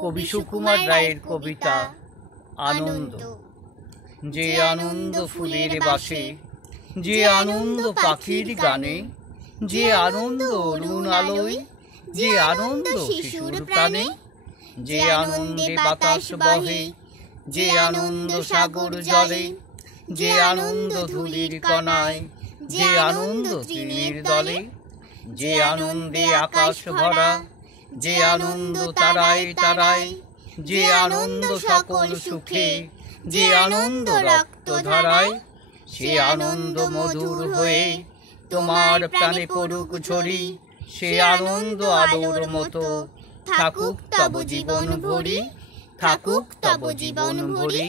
কবি সুকুমার রায়ের কবিতা আনন্দ। যে আনন্দ ফুলের বাসে, যে আনন্দ পাখির গানে, যে আনন্দ অরুণ আলোয়, যে আনন্দ শিশুর প্রাণে, যে আনন্দে বাতাস বহে, যে আনন্দ সাগর জলে, যে আনন্দ ধূলির কণায়, যে আনন্দ তৃণের দলে, যে আনন্দে আকাশ ভরা, যে আনন্দ তারায় তারায়, যে আনন্দ সকল সুখে, যে আনন্দ রক্ত ধারায়, সে আনন্দ মধুর হয়ে তোমার প্রাণে পড়ুক ঝরি, সে আনন্দ আলোর মতো থাকুক তব জীবন ভরি, থাকুক তব জীবন ভরি।